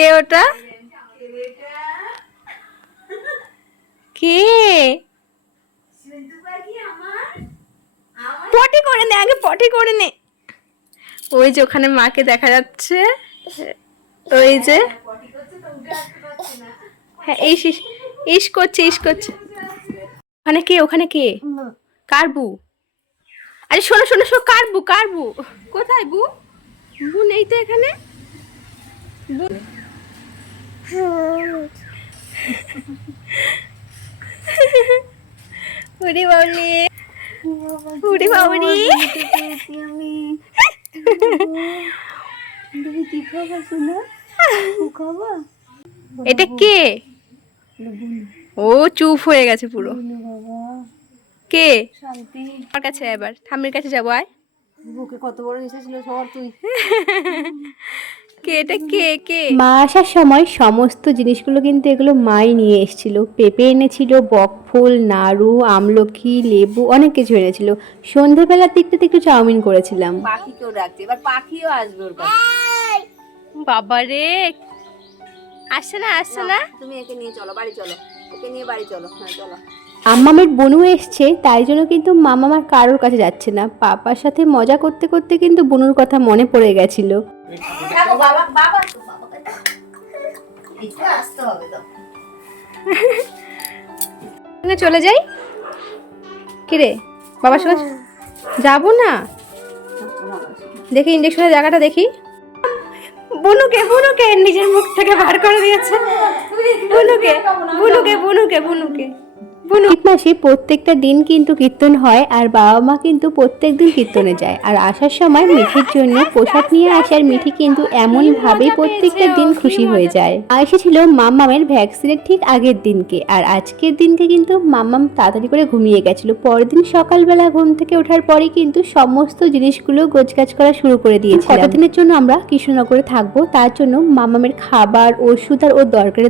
কে ওটা? কে? পটি করে নে, আগে পটি করে নে। ওই যে ওখানে মাকে দেখা যাচ্ছে, ওই যে হ্যাঁ ইস ইস ইস করছে, ইস করছে। ওখানে কে? ওখানে কে? কার বু? আরে শোনো শোনো শোনো, কার বু? কার বু? কোথায় বু? বু নেই তো এখানে। উড়ি বাউলি, উড়ি বাউলি। এটা কে? ও চুপ হয়ে গেছে পুরো। কে? শান্তি। আমার কাছে এবার ঠাম্মির কাছে যাবো, আয়। বুকে কত বড় এসেছিল সব তুই। কে এটা? কে কে? মা আসার সময় সমস্ত জিনিসগুলো কিন্তু এগুলো মাই নিয়ে এসেছিল। পেঁপে এনেছিল, বকফুল, নাড়ু, আমলকি, লেবু, অনেক কিছু এনেছিল। সন্ধ্যেবেলার দিকটাতে একটু চাউমিন করেছিলাম। পাখিকেও ডাকছে, এবার পাখিও আসবে ওর কাছে। বাবারে, আসছে না আসছে না। তুমি একে নিয়ে চলো, বাড়ি চলো, ওকে নিয়ে বাড়ি চলো। হ্যাঁ চলো। আম্মামের বনু এসছে, তাই জন্য কিন্তু মামামার কারোর কাছে যাচ্ছে না। পাপার সাথে মজা করতে করতে কিন্তু বনুর কথা মনে পড়ে গেছিল। চলে যাই। কিরে বাবার সঙ্গে যাবো না? দেখি ইঞ্জেকশনের জায়গাটা দেখি। বুনুকে বুনুকে নিজের মুখ থেকে বার করে দিয়েছে। বুনুকে বুনুকে বুনুকে বুনুকে কার্তিক মাসে প্রত্যেকটা দিন কিন্তু কীর্তন হয়, আর বাবা মা কিন্তু প্রত্যেক দিন কীর্তনে যায়। আর আসার সময় মিঠির জন্য পোশাক নিয়ে আসার মিঠি কিন্তু এমনভাবেই প্রত্যেকটা দিন খুশি হয়ে যায়। এসেছিল মাম্মামের ভ্যাকসিনের ঠিক আগের দিনকে, আর আজকের দিনকে কিন্তু মাম্মাম তাড়াতাড়ি করে ঘুমিয়ে গেছিল। পরের দিন সকালবেলা ঘুম থেকে ওঠার পরে কিন্তু সমস্ত জিনিসগুলো গোছগাছ করা শুরু করে দিয়েছি। কতদিনের জন্য আমরা কৃষ্ণনগরে থাকবো, তার জন্য মাম্মামের খাবার, ওষুধ আর ওর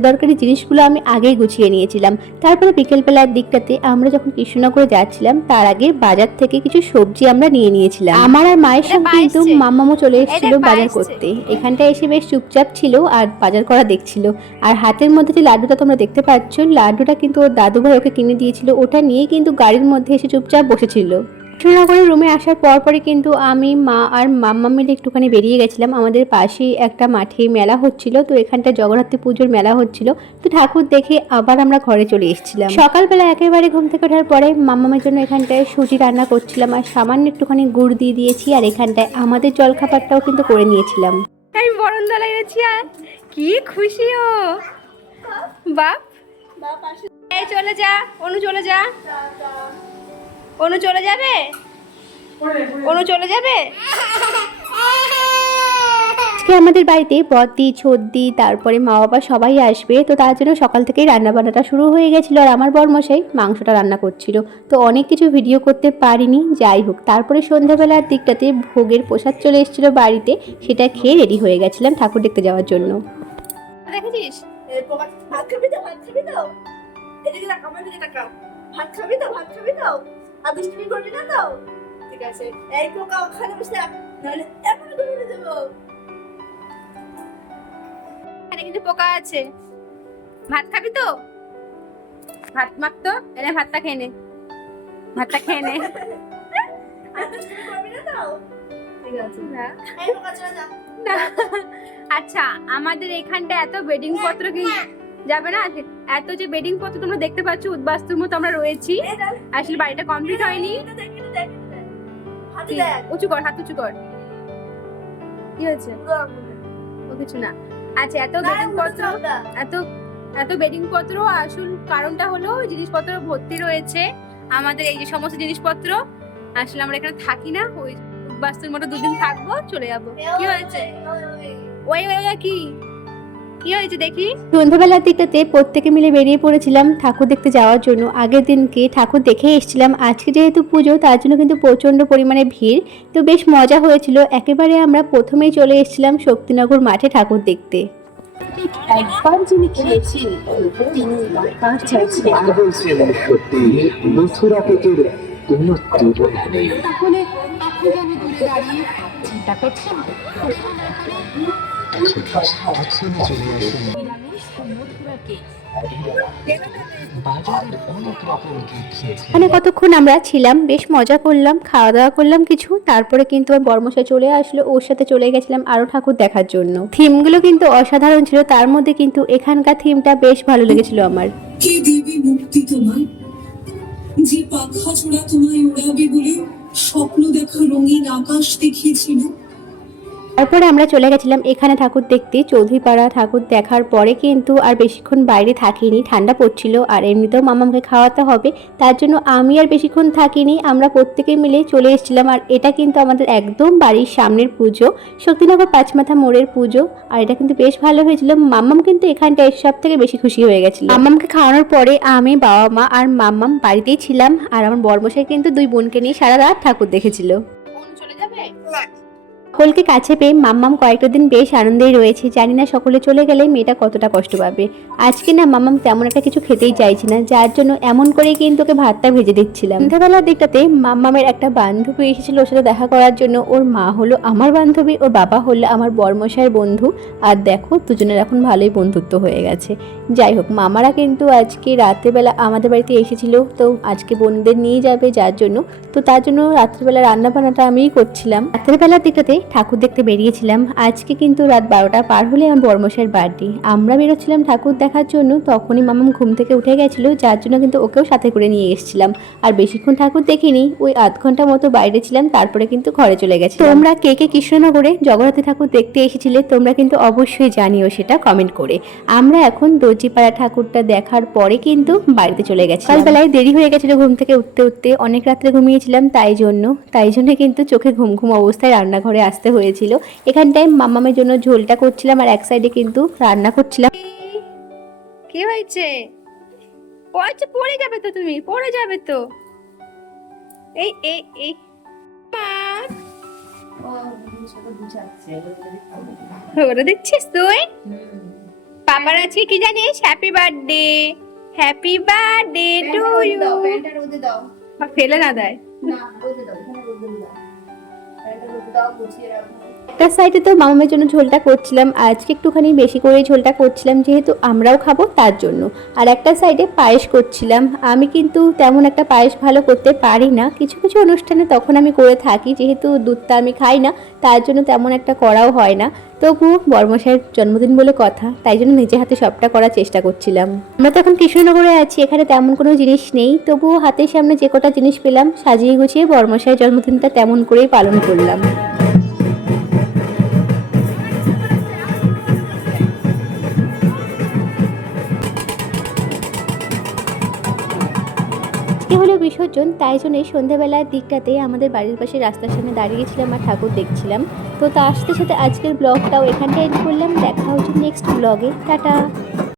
দরকারি জিনিসগুলো আমি আগেই গুছিয়ে নিয়েছিলাম। তারপরে বিকেলবেলা দিকটাতে আমরা যখন কৃষ্ণনগরে যাচ্ছিলাম, তার আগে বাজার থেকে কিছু সবজি আমরা নিয়ে নিয়েছিলাম। আমার আর মায়ের সঙ্গে কিন্তু মাম্মামও চলে এসেছিল বাজার করতে। এখানটা এসে বেশ চুপচাপ ছিল আর বাজার করা দেখছিল। আর হাতের মধ্যে যে লাড্ডুটা তোমরা দেখতে পাচ্ছ, লাড্ডুটা কিন্তু ওর দাদু ভাই ওকে কিনে দিয়েছিল। ওটা নিয়ে কিন্তু গাড়ির মধ্যে এসে চুপচাপ বসেছিল। কৃষ্ণনগরের রুমে আসার পরপরই কিন্তু আমি, মা আর মাম্মা মিলে একটুখানি বেরিয়ে গেছিলাম। আমাদের পাশেই একটা মাঠে মেলা হচ্ছিল, তো এখানটা জগদ্ধাত্রী পুজোর মেলা হচ্ছিল। তো ঠাকুর দেখে আবার আমরা ঘরে চলে এসেছিলাম। সকালবেলা একেবারে ঘুম থেকে ওঠার পরে মাম্মামের জন্য এখানটায় সুজি রান্না করছিলাম, আর সামান্য একটুখানি গুড় দিয়ে দিয়েছি। আর এখানটায় আমাদের জলখাবারটাও কিন্তু করে নিয়েছিলাম। আমি বরণডালা এনেছি, আর কি খুশি ও বাপ। এই চলে যা অনু, চলে যা অনু, চলে যাবে অনু, চলে যাবে। আজকে আমাদের বাড়িতে বদ্দি, ছদ্দি, তারপরে মা বাবা সবাই আসবে। তো তার জন্য সকাল থেকেই রান্না বান্নাটা শুরু হয়ে গেছিলো, আর আমার বরমশাই মাংসটা রান্না করছিল। তো অনেক কিছু ভিডিও করতে পারিনি, যাই হোক। তারপরে সন্ধ্যাবেলার দিকটাতে ভোগের প্রসাদ চলে এসেছিলো বাড়িতে, সেটা খেয়ে রেডি হয়ে গেছিলাম ঠাকুর দেখতে যাওয়ার জন্য। দেখেছিস ভাত খাবি তো, ভাত খাবি তো, এদিকে তাকাও, এদিকে তাকাও, ভাত খাবি তো, ভাত খাবি তো, আর দুষ্টুমি করবি না তো, ঠিক আছে। এই পোকা ওখানে বসে, নাহলে এমন করে দেব। এখানে কিন্তু পোকা আছে। ভাত খাবি তো, ভাত মাখ তো, এনে ভাতটা খেয়ে নে, ভাতটা খেয়ে নে। আচ্ছা, আমাদের এখানটা এত বেডিং পত্র কি যাবে না? এত যে বেডিং পত্র তোমরা দেখতে পাচ্ছ, উদ্বাস্তুর মতো আমরা রয়েছি। আসলে বাড়িটা কমপ্লিট হয়নি। উঁচু কর, হাত উঁচু কর। কি হয়েছে? ও কিছু না। আচ্ছা, এত বেডিং পত্র, এত বেডিং পত্র, আসল কারণটা হলো জিনিসপত্র ভর্তি রয়েছে আমাদের। এই যে সমস্ত জিনিসপত্র, আসলে আমরা এখানে থাকি না, ওই বাস্তুর মতো দুদিন থাকবো, চলে যাবো। কি হয়েছে? ওই কি হয়েছে দেখি। সন্ধ্যাবেলার দিকটাতে প্রত্যেকে মিলে বেরিয়ে পড়েছিলাম ঠাকুর দেখতে যাওয়ার জন্য। আগের দিনকে ঠাকুর দেখে এসেছিলাম, আজকে যেহেতু পুজো, তার জন্য কিন্তু প্রচণ্ড পরিমাণে ভিড়। তো বেশ মজা হয়েছিল। একেবারে আমরা প্রথমেই চলে এসেছিলাম শক্তিনগর মাঠে ঠাকুর দেখতে। একবার যিনি খেয়েছেন তিনি বারবার চাইছেন। তাহলে আপনি কেন দূরে দাঁড়িয়ে চিন্তা করছেন? মানে কতক্ষণ আমরা ছিলাম, বেশ মজা করলাম, খাওয়া দাওয়া করলাম কিছু, তারপরে কিন্তু আমার বর্মশাই চলে আসলো, ওর সাথে চলে গেছিলাম আরো ঠাকুর দেখার জন্য। থিমগুলো কিন্তু অসাধারণ ছিল, তার মধ্যে কিন্তু এখানকার থিমটা বেশ ভালো লেগেছিল আমার। কে দেবী মুক্তি তোমায়, যে পাখা ছোড়া তোমায় উড়াবে বলে স্বপ্ন দেখা রঙিন আকাশ দেখিয়েছিল। তারপরে আমরা চলে গেছিলাম এখানে ঠাকুর দেখতে, চৌধুরীপাড়া। ঠাকুর দেখার পরে কিন্তু আর বেশিক্ষণ বাইরে থাকিনি, ঠান্ডা পড়ছিল আর এমনিতেও মামামকে খাওয়াতে হবে, তার জন্য আমি আর বেশিক্ষণ থাকিনি, আমরা প্রত্যেকে মিলে চলে এসেছিলাম। আর এটা কিন্তু আমাদের একদম বাড়ির সামনের পুজো, শক্তিনগর পাঁচমাথা মোড়ের পুজো। আর এটা কিন্তু বেশ ভালো হয়েছিল। মাম্মাম কিন্তু এখানটায় সব থেকে বেশি খুশি হয়ে গেছিল। মাম্মামকে খাওয়ানোর পরে আমি, বাবা মা আর মাম্মাম বাড়িতেই ছিলাম, আর আমার বড়মশাই কিন্তু দুই বোনকে নিয়ে সারা রাত ঠাকুর দেখেছিল। চলে যাবে সকলকে কাছে পেয়ে মাম্মাম কয়েকটা দিন বেশ আনন্দেই রয়েছে। জানি না সকলে চলে গেলে মেয়েটা কতটা কষ্ট পাবে। আজকে না মাম্মাম তেমন একটা কিছু খেতেই চাইছে না, যার জন্য এমন করেই কিন্তু ওকে ভাতটা ভেজে দিচ্ছিলাম। সন্ধ্যাবেলার দিকটাতে মাম্মামের একটা বান্ধবী এসেছিল ওর সাথে দেখা করার জন্য। ওর মা হলো আমার বান্ধবী, ওর বাবা হলো আমার বড়মশাইয়ের বন্ধু। আর দেখো দুজনের এখন ভালোই বন্ধুত্ব হয়ে গেছে। যাই হোক, মামারা কিন্তু আজকে রাত্রেবেলা আমাদের বাড়িতে এসেছিল, তো আজকে বোনদের নিয়ে যাবে যার জন্য, তো তার জন্য রাত্রেবেলা রান্না বান্নাটা আমিই করছিলাম। রাত্রেবেলার দিকটাতে ঠাকুর দেখতে বেরিয়েছিলাম। আজকে কিন্তু রাত 12টা পার হলে আমার বড়মশাইয়ের বার্থডে। আমরা বেরোচ্ছিলাম ঠাকুর দেখার জন্য, তখনই মামাম ঘুম থেকে উঠে গেছিলো, যার জন্য কিন্তু ওকেও সাথে করে নিয়ে এসেছিলাম। আর বেশিক্ষণ ঠাকুর দেখিনি, ওই আধ ঘন্টা মতো বাইরে ছিলাম, তারপরে কিন্তু ঘরে চলে গেছি। তোমরা কে কে কৃষ্ণনগরে জগন্নাথ ঠাকুর দেখতে এসেছিলে তোমরা কিন্তু অবশ্যই জানিও সেটা কমেন্ট করে। আমরা এখন দর্জিপাড়া ঠাকুরটা দেখার পরে কিন্তু বাড়িতে চলে গেছি। সকালবেলায় দেরি হয়ে গেছিলো ঘুম থেকে উঠতে উঠতে, অনেক রাত্রে ঘুমিয়েছিলাম, তাই জন্য কিন্তু চোখে ঘুম ঘুম অবস্থায় রান্নাঘরে আসতে হয়েছিল। এখানটায় মামামের জন্য ঝোলটা করছিলাম আর এক সাইডে কিন্তু রান্না করছিলাম। কি হয়েছে? পড়ে যাবে তো, তুমি পড়ে যাবে তো। এই এই এই ওরা দেখছিস তুই? পাপার আছে কি জানিস? Happy birthday, happy birthday to you. ফেলে না দেয়। একটা সাইডে তো মামামের জন্য ঝোলটা করছিলাম, আজকে একটুখানি বেশি করে ঝোলটা করছিলাম যেহেতু আমরাও খাবো তার জন্য। আর একটা সাইডে পায়েস করছিলাম। আমি কিন্তু তেমন একটা পায়েস ভালো করতে পারি না, কিছু কিছু অনুষ্ঠানে তখন আমি করে থাকি, যেহেতু দুধটা আমি খাই না তার জন্য তেমন একটা করাও হয় না। তবু বড়মশাইয়ের জন্মদিন বলে কথা, তাই জন্য নিজে হাতে সবটা করার চেষ্টা করছিলাম। আমরা তো এখন কৃষ্ণনগরে আছি, এখানে তেমন কোনো জিনিস নেই, তবুও হাতের সামনে যে কটা জিনিস পেলাম সাজিয়ে গুছিয়ে বড়মশাইয়ের জন্মদিনটা তেমন করেই পালন করলাম। হলো বিসর্জন, তাই জন্য সন্ধ্যাবেলার দিকটাতে আমাদের বাড়ির পাশে রাস্তার সামনে দাঁড়িয়েছিলাম আর ঠাকুর দেখছিলাম। তো তার সাথে সাথে আজকের ব্লগটাও এখানটায় এন্ড করলাম। দেখা হচ্ছে নেক্সট ব্লগে। টাটা।